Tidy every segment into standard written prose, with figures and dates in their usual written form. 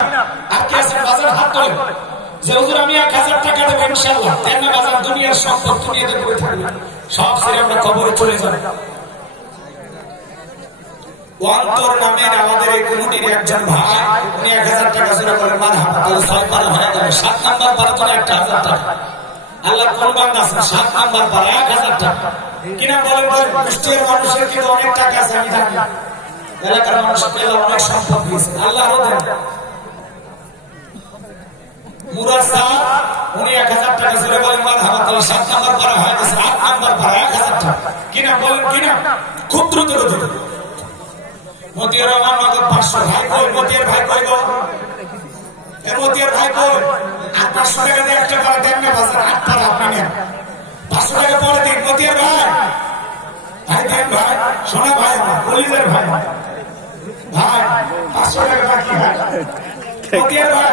অন্তর নামের আমাদের এই কমিটির একজন ভাই উনি 1000 টাকা জোরে বলেন মারহাবা। তাহলে 6 পারা হয়ে গেল। 7 নাম্বার পারা তো 1000 টাকা। আল্লাহ কোন বান্দা আছে 7 নাম্বার পারা 1000 টাকা কিনা বলেন। কুষ্টিয়ার মানুষের কিন্তু অনেক টাকা আছে, আমি জানি এলাকার মানুষের পেলে অনেক সম্পদ দিয়েছে আল্লাহ। মুরাদ সাহেব উনি 1000 টাকা জোরে বলেন মারহাবা। তাহলে 7 নাম্বার পারা হয়ে গেছে। 8 নাম্বার পারা 1000 টাকা কিনা বলেন কিনা। খুব দ্রুত মতিয়ার রহমান নগদ 500 ভাই কই মতিয়ার ভাই কই গো এ মতিয়ার ভাই কই 500 টাকা দিয়ে একটা পারা দেন না বাজার 8 পারা আপনি নেন 500 টাকা পরে দিন মতিয়ার ভাই ভাই দেন ভাই সোনা ভাই আমার কলিজার ভাই ভাই 500 টাকা বাকি ভাই মতিয়ার ভাই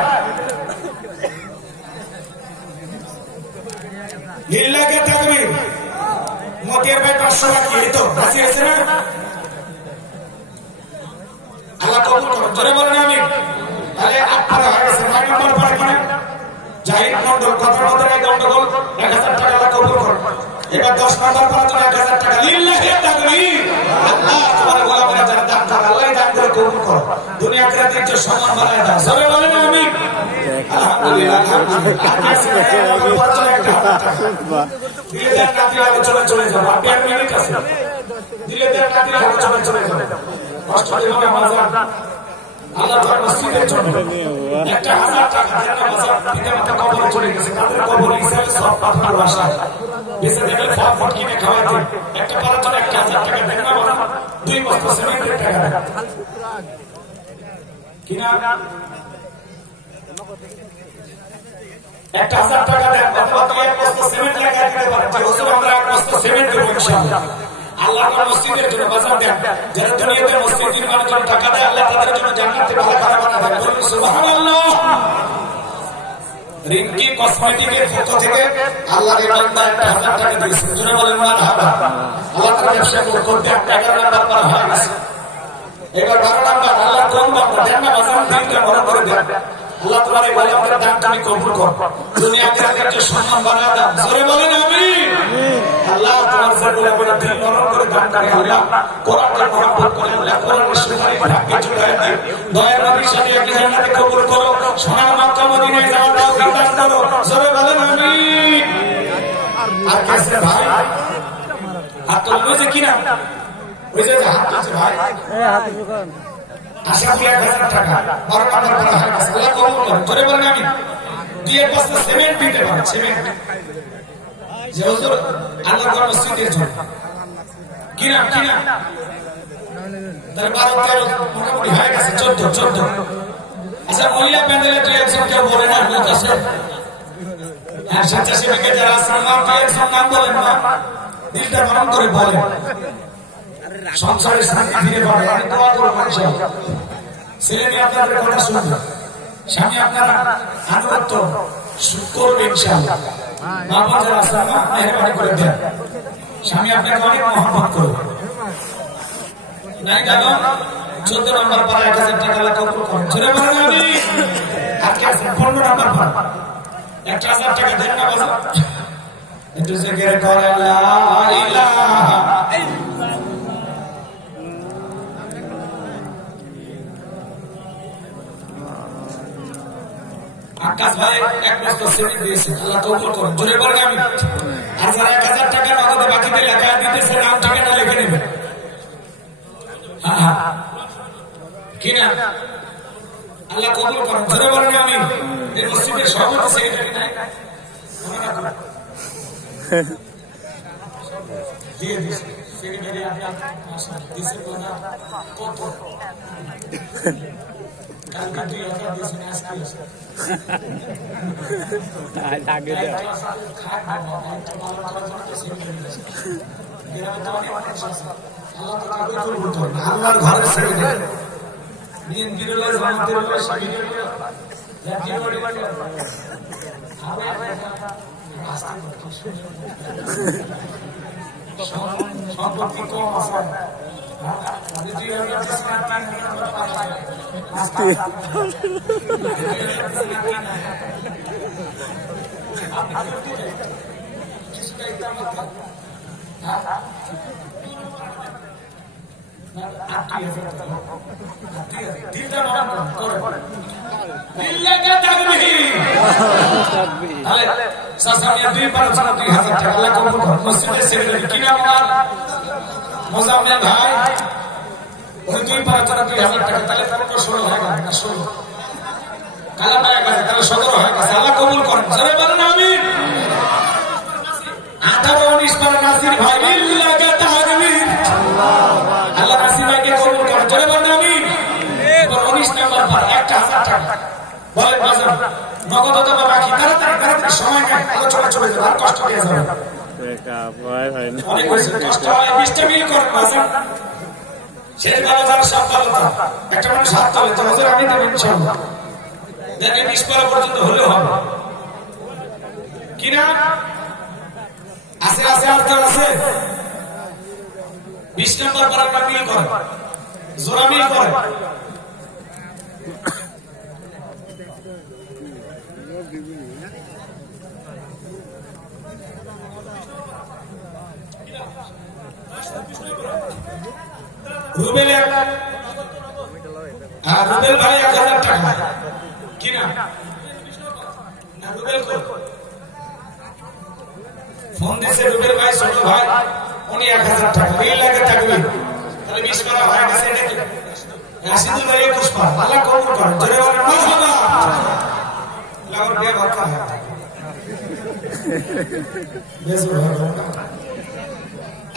লিল্লাহে তাকবীর মতিয়ার ভাই 500 বাকি এই তো বাকি আছে না আল্লাহ কবুল করুন জোরে বলেন আমিন। তাহলে 8 পারা হয়ে গেছে। 9 নম্বর পারা কিনা জাহিদ মন্ডল কথার মধ্যে এই গন্ডগোল 1000 টাকা আল্লাহ কবুল করুন। এবার 10 নম্বর পারা তো 1000 টাকা লিল্লাহি তাকবীর। আল্লাহ তোমার গোলামেরা যারা দান করে আল্লাহ দান করে কবুল করো। দুনিয়া আখিরাতে যে সম্মান বাড়ায় দাও জোরে বলেন আমিন। আলহামদুলিল্লাহ দিলে দেন নাতি আলোচনা চলে যাবো। 8 মিনিট আছে দিলে দেন নাতি আলোচনা চলে যাবে। আল্লাহর মসজিদের জন্য একটা 1000 টাকা দেন না বাজার পিতামাতা কবরে চলে গেছে তাদের কবরে হিসাবে সব পাঠানোর আশা বেঁচে দেখলে ফট কিনে খাওয়াতে একটা পারার জন্য 1000 টাকা দেন না বাজার 2 বস্তা সিমেন্টের টাকা কিনা একটা 1000 টাকা দেন অথবা 1 বস্তা সিমেন্ট লাগাই দিতে পারেন যে হুজুর আমরা 1 বস্তা সিমেন্ট দেব ইনশাআল্লাহ। আল্লাহর মসজিদের জন্য বাজার দেন যারা দুনিয়াতে মসজিদ নির্মাণের জন্য টাকা দেয় আল্লাহ তাদের জন্য জান্নাতে ভালো খানা বানায় দেন বলুন সুবহানাল্লাহ। রিঙ্কি কসমেটিকের পক্ষ থেকে আল্লাহর বান্দা একটা 1000 টাকা দিয়েছে জোরে বলেন মারহাবা। আল্লাহ তাআলা ব্যবসা করতে 11 নাম্বার পার হয়ে গেছে। এবার 12 নাম্বার আল্লাহ কোন বান্দা দেন না বাজার দিনটা বড় করে দেন আল্লাহ তোমার এই গোলামের দান তুমি কবুল করো। দুনিয়া আখিরাতের যে সম্মান বাড়ায় দাও জোরে বলেন আমিন। আল্লাহ তোমার গোলামের দিল নরম করে দান করে আল্লাহ কোরআনকে মহব্বত করে আল্লাহ কোরআনের সুপারিশ ভাগ্যে জুড়ায় দিও। দয়ার নবীর সাথে এক জান্নাতে কবুল করো। সোনার মক্কা মদিনায় যাওয়ার তৌফিক দান করো জোরে বলেন আমিন। আর কাছে ভাই হাত তুলবে যে কিনা ওই যে হাত তুলছে ভাই এই হাত দোকান আশা দিয়ে 1000 টাকা 12 নম্বর করা হয় আল্লাহ কবুল করুন জোরে বলেন আমিন। 2 বস্তা সিমেন্ট দিতে পারেন সিমেন্ট যে হুজুর আল্লাহর মসজিদের জন্য কিনা কিনা তার 12-13 মোটামুটি হয়ে গেছে 14। আচ্ছা মহিলা প্যান্ডেলে 2 কেউ বলে না লোক আছে আর স্বেচ্ছাসেবীকে যারা আছে নাম 2 নাম বলেন না দিলটা নরম করে বলেন সংসারের শান্তি ফিরে পাবে। আমি দোয়া করব ইনশাআল্লাহ। ছেলে মেয়ে আপনাদের কথা শুনবে স্বামী আপনারা আনুগত্য করবে ইনশাআল্লাহ। মা বাবা আছে না মেহরবানি করে দেন স্বামী আপনাকে অনেক মহব্বত করবে নাই জানো 14 নম্বর পারা 1000 টাকা আল্লাহ কবুল করুন জোরে বলেন আমিন। আর কি আছে 15 নম্বর পারা 1000 টাকা দেন না বাজার একটু জিকির করে লা ইলাহা আকাশ ভাই 1 বস্তা সিমেন্ট দিয়েছে আল্লাহ কবুল করুন জোরে বলেন আমিন। আর যারা 1000 টাকা নগদে বাকিতে লেখা দিতেছে নাম ঠিকানা লিখে নেবেন হ্যাঁ কিনা আল্লাহ কবুল করুন জোরে বলেন আমিন। এই মসজিদের সভাপতি সেক্রেটারি নাই দিয়ে দিয়েছে সেক্রেটারি আপনি দিয়েছে না কত কালকে 2000 দিয়েছেন আজকে আগে আল্লাহর ঘরে ছেড়ে দেন দিন বিরলে জামাতের সাথে সম্পত্তি কম আছে মোজাম্মেল ভাই ওই 2 পারা 2000 টাকা তাহলে 16 হয়ে গেল 16 কালা পায়া গেছে তাহলে 17 হয়ে গেছে আল্লাহ কবুল করেন জোরে বলেন আমিন 18 19 পারা নাসির ভাই লিল্লাহি তাকবীর আল্লাহ নাসির ভাইকে কবুল করেন জোরে বলেন আমিন 19 নাম্বার পারা 1000 টাকা বলেন বাজার নগদ তো বাকি তাড়াতাড়ি সময় নাই আলোচনা চলে যাবে আর কষ্ট হয়ে যাবে অনেক কষ্ট হয় 20টা মিল করেন বাজার শেষ ভালো যারা সব ভালো একটা মানুষ হাত তোলে তো হুজুর আমি দেব ইনশাআল্লাহ দেখেন 20 পারা পর্যন্ত হলেও হবে কিনা আছে আর কেউ আছে 20 নম্বর পারা মিল করে জোড়া মিল করে রুবেল ভাই 1000 টাকা কিনা রুবেল ফোন দিছে রুবেল ভাই ছোট ভাই উনি 1000 টাকা মিল লাগে থাকবে তাহলে 20 করা হয়ে গেছে নাকি রাশিদুল ভাই 21 পার আল্লাহ কবুল করেন জোরে বলেন মারহাবা লাগর বিয়ে ভাত হয় বেশ ভালো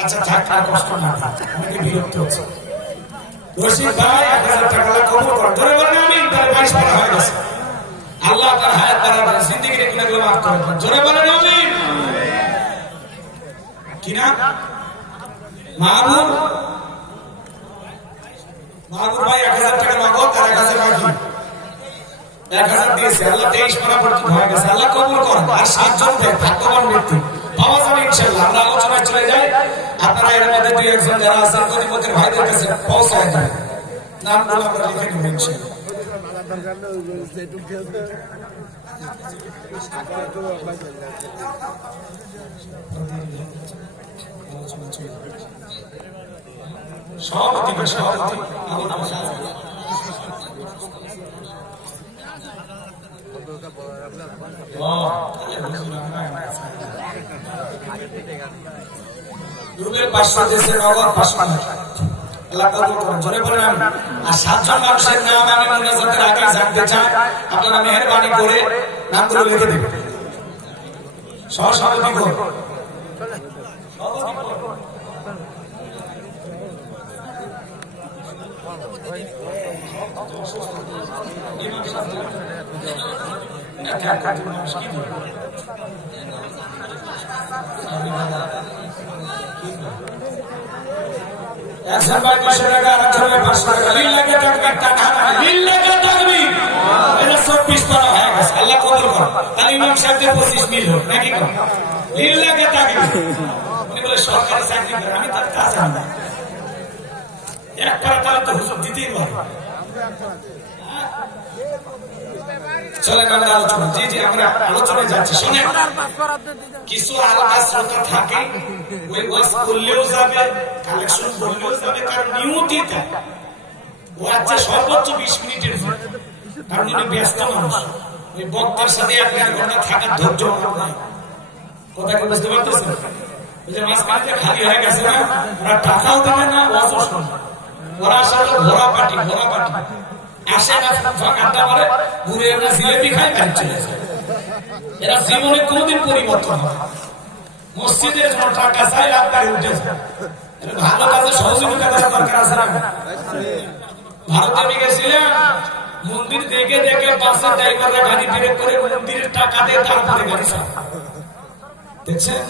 আচ্ছা থাক আর কষ্ট না অনেকে বিরক্ত হচ্ছে রশিদ ভাই 1000 টাকা কবুল করেন জোরে বলেন আমিন তাহলে 22 পারা হয়ে গেছে আল্লাহ তার হায়াত বাড়াবেন জিন্দেগির গুনাহগুলো মাফ করে দেন জোরে বলেন আমিন কিনা মাহবুব ভাই 1000 টাকা নগদ আর 1000 বাকি 1000 দিয়েছে আল্লাহ 23 পারা পর্যন্ত হয়ে গেছে আল্লাহ কবুল করেন আর 7 জন ভাগ্যবান ব্যক্তি পাওয়া যাবে ইনশাআল্লাহ আমরা আলোচনায় চলে যাই আপনারা এর মধ্যে দুই একজন যারা আছেন গরিবদের ভাইদের কাছে পৌঁছায় দেন নামগুলো আমরা লিখে নেব ইনশাআল্লাহ সভাপতি রুবেল 500 দেশে নগদ 500 আল্লাহ কবুল করেন জোরে বলেন আমিন আর 7 জন মানুষের নাম আমি মুনাজাতের আগে জানতে চাই আপনারা মেহেরবানি করে নামগুলো লিখে দিন সভাপতি গো আল্লাহ কবুল করেন তাহলে ইমাম সাহেবদের 25 মিল হোক নাকি লিল্লাহি তাকবীর উনি বলে সরকারি চাকরি করে আমি তার কাজ জানি এক পারা তাহলে তো হুজুর দিতেই পারে চলেন আমরা আলোচনা জি আমরা আলোচনায় যাচ্ছি শুনেন কিছু আলাদা শ্রোতা থাকে ওই ওয়াজ করলেও যাবে কালেকশন করলেও যাবে কারণ নিয়মিত ও আচ্ছা সর্বোচ্চ 20 মিনিটের কারণ উনি ব্যস্ত মানুষ ওই বক্তার সাথে 1 ঘন্টা থাকার ধৈর্য নাই কথা কি বুঝতে পারতেছেন ওই যে মাঝখানে খালি হয়ে গেছে না ওরা টাকাও দেবে না ওয়াজও শোনে ওরা আসলে ঘোড়া পাটি আসে না আড্ডা মারে ঘুরে এরা জিলেবি খায় বাড়ি চলে যায় এরা জীবনে কোনদিন পরিবর্তন হয় মসজিদের জন্য টাকা চাই আপনার উঠে যায় ভালো কাজে সহযোগিতা করার দরকার আছে না ভারতে আমি গেছিলাম মন্দির দেখে বাসের ড্রাইভাররা গাড়ি ব্রেক করে মন্দিরের টাকা দিয়ে তারপরে গাড়ি চালায় দেখছেন